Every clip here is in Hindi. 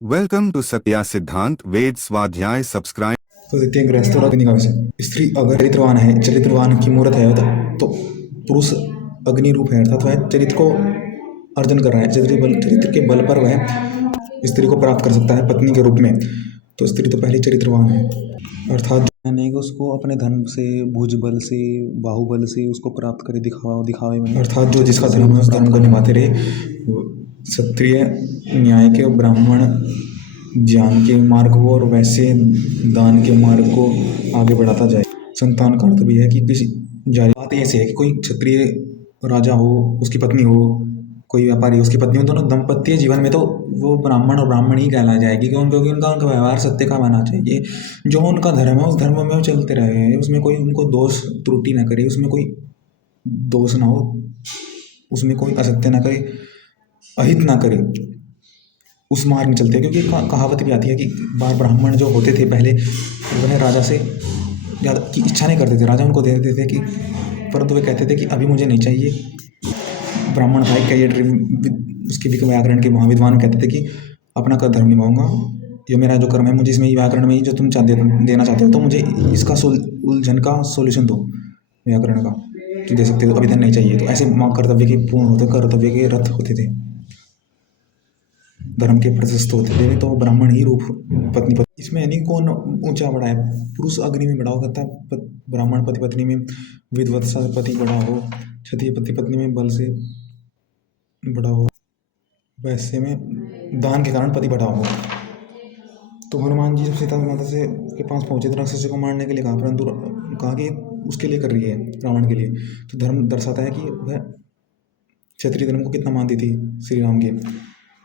Welcome to Satya Siddhant Ved Swadhyay. Subscribe. तो देखते हैं गृहस्थ और अग्नि का विषय। स्त्री अगर चरित्रवान है, चरित्रवान की मूर्त है तो पुरुष अग्नि रूप है, अर्थात वह चरित्र को अर्जन कर रहा है। चरित्र के बल पर वह स्त्री को प्राप्त कर सकता है पत्नी के रूप में। तो स्त्री तो पहले चरित्रवान है, अर्थात कि उसको अपने धर्म से, भुजबल से, बाहुबल से उसको प्राप्त करे दिखावे में, अर्थात जो जिसका धर्म है उस धर्म को निभाते रहे। क्षत्रिय न्याय के, ब्राह्मण ज्ञान के मार्ग को और वैसे दान के मार्ग को आगे बढ़ाता जाए। संतान का अर्थ भी है कि किसी बात ऐसे है कि कोई क्षत्रिय राजा हो, उसकी पत्नी हो, कोई व्यापारी हो, उसकी पत्नी हो, दोनों दंपत्य जीवन में तो वो ब्राह्मण और ब्राह्मण ही कहला जाएगी, क्योंकि उनका व्यवहार सत्य का मानना चाहिए। जो उनका धर्म है उस धर्म में वो चलते रहे, उसमें कोई उनको दोष त्रुटि ना करे, उसमें कोई दोष ना हो, उसमें कोई असत्य ना करे, अहित ना करे, उस मार्ग में चलते हैं। क्योंकि कहावत भी आती है कि ब्राह्मण जो होते थे पहले, वह राजा से ज़्यादा की इच्छा नहीं करते थे, राजा उनको दे देते थे कि, परंतु वे कहते थे कि अभी मुझे नहीं चाहिए। ब्राह्मण था एक उसके भी व्याकरण के महाविद्वान कहते थे कि अपना कर धर्म निभाऊंगा, ये मेरा जो कर्म है, मुझे इसमें व्याकरण में ही जो तुम देना चाहते हो, तो मुझे इसका उलझन का सोल्यूशन दो व्याकरण का, तो दे सकते हो, अभी धन नहीं चाहिए। तो ऐसे कर्तव्य के पूर्ण होते, कर्तव्य के रथ होते थे, धर्म के प्रशस्त होते थे, तो ब्राह्मण ही रूप पत्नी। इसमें यानी कौन ऊंचा बड़ा है? पुरुष अग्नि में बड़ा हो सकता है, ब्राह्मण पति पत्नी में विद्वत्सा पति बड़ा हो, क्षत्रिय पति पत्नी में बल से बड़ा हो, वैसे में दान के कारण पति बड़ा हो। तो हनुमान जी जब सीता माता से के पास पहुंचे थे, राक्षस को मारने के लिए कहा, परंतु कहा कि उसके लिए कर रही है, रावण के लिए। तो धर्म दर्शाता है कि वह क्षत्रिय धर्म को कितना मानती थी श्री राम के,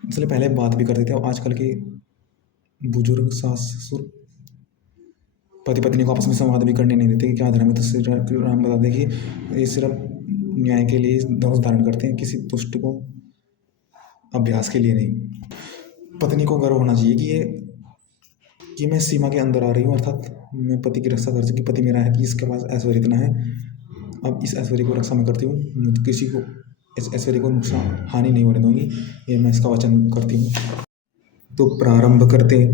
इसलिए पहले बात भी करते थे। और आजकल के बुजुर्ग सास ससुर पति पत्नी को आपस में संवाद भी करने नहीं देते कि क्या धर्म है। तो श्री राम बताते कि ये सिर्फ न्याय के लिए धनुष धारण करते हैं, किसी तुष्ट को अभ्यास के लिए नहीं। पत्नी को गर्व होना चाहिए कि मैं सीमा के अंदर आ रही हूँ, अर्थात मैं पति की रक्षा कर सकी। पति मेरा है कि इसके पास ऐश्वर्य इतना है, अब इस ऐश्वर्य को रक्षा मैं करती हूँ, किसी को इस ऐश्वर्य को नुकसान हानि नहीं होने दूंगी, ये मैं इसका वचन करती हूँ। तो प्रारंभ करते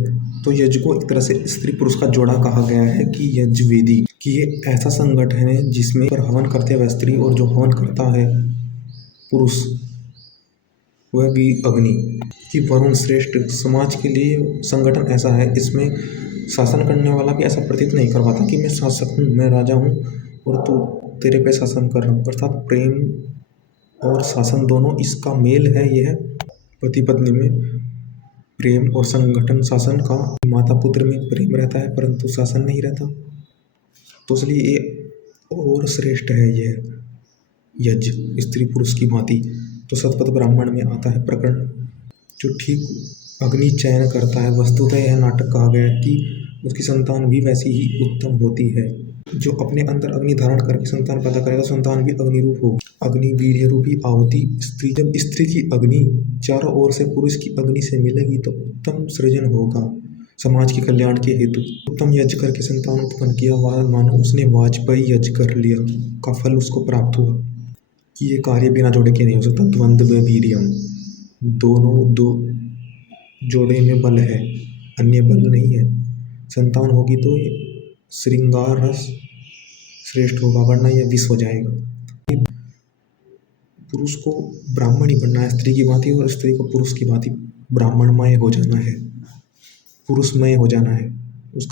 तो यज्ञ को एक तरह से स्त्री पुरुष का जोड़ा कहा गया है कि यज्ञवेदी, कि ये ऐसा संगठन है जिसमें पर हवन करते वह स्त्री, और जो हवन करता है पुरुष वह भी अग्नि। कि वरुण श्रेष्ठ समाज के लिए संगठन ऐसा है, इसमें शासन करने वाला भी ऐसा प्रतीत नहीं कर पाता कि मैं शासक हूँ, मैं राजा हूँ और तू तेरे पे शासन कर रहा हूँ। अर्थात प्रेम और शासन दोनों इसका मेल है। यह पति पत्नी में प्रेम और संगठन शासन का, माता पुत्र में प्रेम रहता है परंतु शासन नहीं रहता, तो इसलिए ये और श्रेष्ठ है यह यज्ञ स्त्री पुरुष की भांति। तो शतपथ ब्राह्मण में आता है प्रकरण जो ठीक अग्नि चयन करता है। वस्तुतः यह नाटक कहा गया है कि उसकी संतान भी वैसी ही उत्तम होती है। जो अपने अंदर अग्नि धारण करके संतान पैदा करेगा, संतान भी अग्नि रूप होगी। अग्नि वीर्य रूपी आहुति स्त्री, जब स्त्री की अग्नि चारों ओर से पुरुष की अग्नि से मिलेगी तो उत्तम सृजन होगा समाज के कल्याण के हेतु। उत्तम यज्ञ करके संतान उत्पन्न किया, मानो उसने वाजपेयी यज्ञ कर लिया का फल उसको प्राप्त हुआ। कि ये कार्य बिना जोड़े के नहीं हो सकता। द्वंद्व वीर्यम, दोनों दो जोड़े में बल है, अन्य बल नहीं है। संतान होगी तो ये श्रृंगार रस श्रेष्ठ होगा, वरना यह विष हो जाएगा। पुरुष को ब्राह्मण ही बनना है स्त्री की भांति, और स्त्री को पुरुष की भांति ब्राह्मणमय हो जाना है, पुरुषमय हो जाना है। उसका